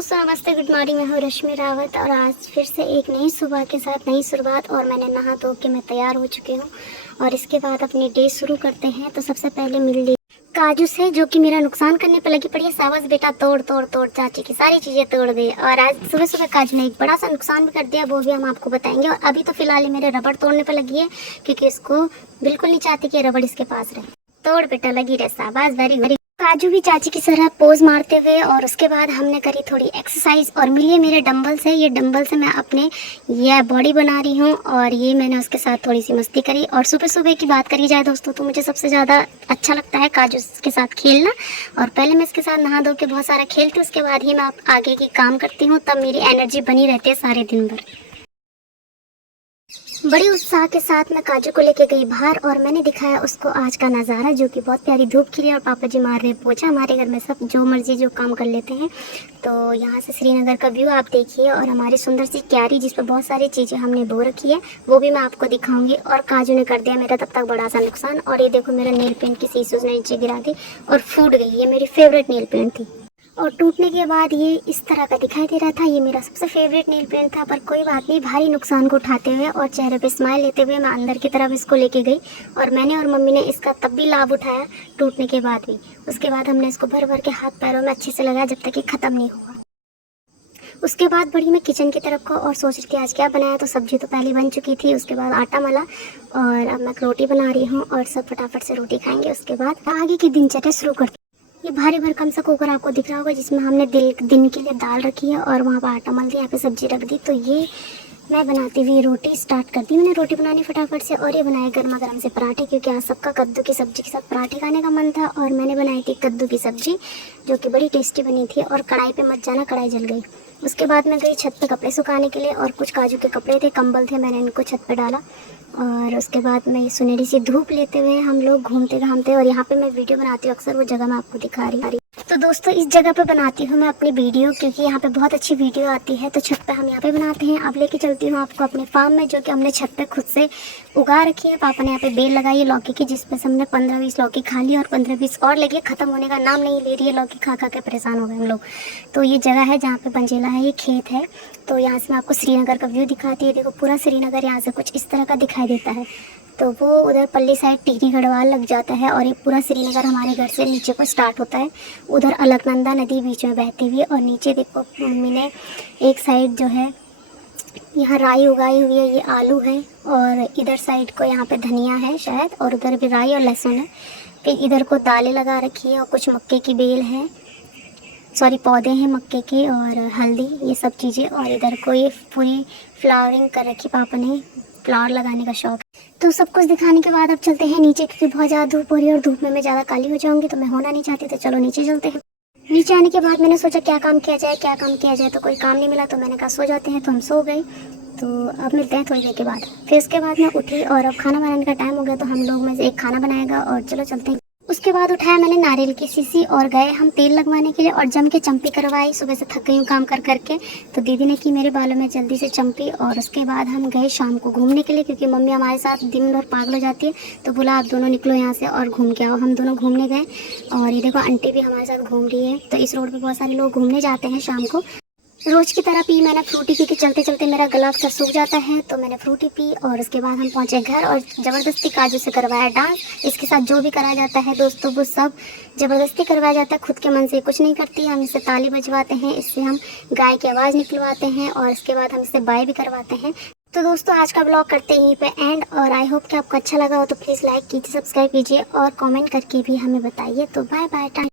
दोस्तों, नमस्ते, good morning. मैं हूँ रश्मि रावत और आज फिर से एक नई सुबह के साथ नई शुरुआत। और मैंने नहा धो के मैं तैयार हो चुकी हूँ और इसके बाद अपनी डे शुरू करते हैं। तो सबसे पहले मिल ली काजू से, जो कि मेरा नुकसान करने पे लगी पड़ी है। सावस बेटा तोड़ तोड़ तोड़, चाची की सारी चीज़ें तोड़ दे। और आज सुबह सुबह काजू ने एक बड़ा सा नुकसान भी कर दिया, वो भी हम आपको बताएंगे। और अभी तो फिलहाल ये मेरे रबड़ तोड़ने पर लगी है, क्योंकि इसको बिल्कुल नहीं चाहती कि रबड़ इसके पास रहे। तोड़ बेटा, लगी रहे, शाबाश, वेरी वेरी। काजू भी चाची की तरह पोज मारते हुए और उसके बाद हमने करी थोड़ी एक्सरसाइज। और मिलिए मेरे डंबल से, ये डंबल से मैं अपने ये बॉडी बना रही हूँ और ये मैंने उसके साथ थोड़ी सी मस्ती करी। और सुबह सुबह की बात करी जाए दोस्तों, तो मुझे सबसे ज़्यादा अच्छा लगता है काजू के साथ खेलना। और पहले मैं इसके साथ नहा धो के बहुत सारा खेलती हूँ, उसके बाद ही मैं आगे की काम करती हूँ, तब मेरी एनर्जी बनी रहती है सारे दिन भर। बड़ी उत्साह के साथ मैं काजू को लेके गई बाहर और मैंने दिखाया उसको आज का नज़ारा, जो कि बहुत प्यारी धूप खिली। और पापा जी मार रहे पोछा। हमारे घर में सब जो मर्जी जो काम कर लेते हैं। तो यहाँ से श्रीनगर का व्यू आप देखिए और हमारी सुंदर सी क्यारी, जिस पर बहुत सारी चीज़ें हमने बो रखी है, वो भी मैं आपको दिखाऊंगी। और काजू ने कर दिया मेरा तब तक बड़ा सा नुकसान। और ये देखो, मेरा नेल पेंट की शीशी उसने नीचे गिरा दी और फूट गई। ये मेरी फेवरेट नेल पेंट थी और टूटने के बाद ये इस तरह का दिखाई दे रहा था। ये मेरा सबसे फेवरेट नेल पेंट था। पर कोई बात नहीं, भारी नुकसान को उठाते हुए और चेहरे पे स्माइल लेते हुए मैं अंदर की तरफ इसको लेके गई। और मैंने और मम्मी ने इसका तब भी लाभ उठाया, टूटने के बाद भी। उसके बाद हमने इसको भर भर के हाथ पैरों में अच्छे से लगाया जब तक ये ख़त्म नहीं हुआ। उसके बाद बढ़ी मैं किचन की तरफ को और सोच रही थी आज क्या बनाया। तो सब्जी तो पहले बन चुकी थी, उसके बाद आटा मला और अब मैं रोटी बना रही हूँ और सब फटाफट से रोटी खाएंगे। उसके बाद आगे की दिनचर्या शुरू करती। ये भारी भरकम सा कुकर आपको दिख रहा होगा, जिसमें हमने दिन के लिए दाल रखी है और वहाँ पर आटा मल दिया, यहाँ पे सब्जी रख दी। तो ये मैं बनाती हुई रोटी स्टार्ट कर दी। मैंने रोटी बनानी फटाफट से और ये बनाए गर्मा गर्म से पराठे, क्योंकि आज सबका कद्दू की सब्जी के साथ पराठे खाने का मन था। और मैंने बनाई थी कद्दू की सब्जी, जो कि बड़ी टेस्टी बनी थी। और कढ़ाई पे मत जाना, कढ़ाई जल गई। उसके बाद मैं गई छत पे कपड़े सुखाने के लिए और कुछ काजू के कपड़े थे, कंबल थे, मैंने इनको छत पे डाला। और उसके बाद मैं सुनहरी सी धूप लेते हुए हम लोग घूमते घामते, और यहाँ पे मैं वीडियो बनाती हूँ अक्सर, वो जगह मैं आपको दिखा रही हूँ। तो दोस्तों, इस जगह पे बनाती हूँ मैं अपनी वीडियो, क्योंकि यहाँ पे बहुत अच्छी वीडियो आती है। तो छत पे हम यहाँ पे बनाते हैं। अब लेके चलती हूँ आपको अपने फार्म में, जो कि हमने छत पे खुद से उगा रखी है। पापा ने यहाँ पे बेल लगाई है लौकी की, जिसपे से हमने 15-20 लौकी खा ली और 15-20 और लगी। ख़त्म होने का नाम नहीं ले रही है, लौकी खा खा के परेशान हो गए हम लोग। तो ये जगह है जहाँ पे बंजेला है, ये खेत है। तो यहाँ से मैं आपको श्रीनगर का व्यू दिखाती है। देखो, पूरा श्रीनगर यहाँ से कुछ इस तरह का दिखाई देता है। तो वो उधर पल्ली साइड टिहरी गढ़वाल लग जाता है और ये पूरा श्रीनगर हमारे घर से नीचे को स्टार्ट होता है। उधर अलकनंदा नदी बीच में बहती हुई। और नीचे देखो, मम्मी ने एक साइड जो है यहाँ राई उगाई हुई है, ये आलू है। और इधर साइड को यहाँ पे धनिया है शायद, और उधर भी राई और लहसुन है। फिर इधर को दालें लगा रखी है और कुछ मक्के की बेल है, सॉरी पौधे हैं मक्के के, और हल्दी, ये सब चीज़ें। और इधर को ये पूरी फ्लावरिंग कर रखी, पापा ने फ्लावर लगाने का शौक। तो सब कुछ दिखाने के बाद अब चलते हैं नीचे, क्योंकि बहुत ज़्यादा धूप हो रही है और धूप में मैं ज़्यादा काली हो जाऊंगी, तो मैं होना नहीं चाहती। तो चलो नीचे चलते हैं। नीचे आने के बाद मैंने सोचा क्या काम किया जाए, क्या काम किया जाए। तो कोई काम नहीं मिला, तो मैंने कहा सो जाते हैं। तो हम सो गए। तो अब मिलते हैं थोड़ी देर के बाद। फिर उसके बाद मैं उठी और अब खाना बनाने का टाइम हो गया, तो हम लोग में से एक खाना बनाएगा और चलो चलते हैं। उसके बाद उठाया मैंने नारियल की शीशी और गए हम तेल लगवाने के लिए और जम के चंपी करवाई। सुबह से थक गई हूँ काम कर करके, तो दीदी ने की मेरे बालों में जल्दी से चंपी। और उसके बाद हम गए शाम को घूमने के लिए, क्योंकि मम्मी हमारे साथ दिन भर पागल हो जाती है। तो बोला आप दोनों निकलो यहाँ से और घूम के आओ। हम दोनों घूमने गए और ये देखो आंटी भी हमारे साथ घूम रही है। तो इस रोड पर बहुत सारे लोग घूमने जाते हैं शाम को। रोज की तरह पी मैंने फ्रूटी, क्योंकि चलते चलते मेरा गला अक्सर सूख जाता है। तो मैंने फ्रूटी पी और उसके बाद हम पहुंचे घर और ज़बरदस्ती काजू से करवाया डांस। इसके साथ जो भी कराया जाता है दोस्तों, वो सब ज़बरदस्ती करवाया जाता है, खुद के मन से कुछ नहीं करती। हम इससे ताली बजवाते हैं, इससे हम गाय की आवाज़ निकलवाते हैं और इसके बाद हम इससे बाय भी करवाते हैं। तो दोस्तों, आज का ब्लॉग करते हैं यहीं पे एंड। और आई होप कि आपको अच्छा लगा हो, तो प्लीज़ लाइक कीजिए, सब्सक्राइब कीजिए और कमेंट करके भी हमें बताइए। तो बाय बाय।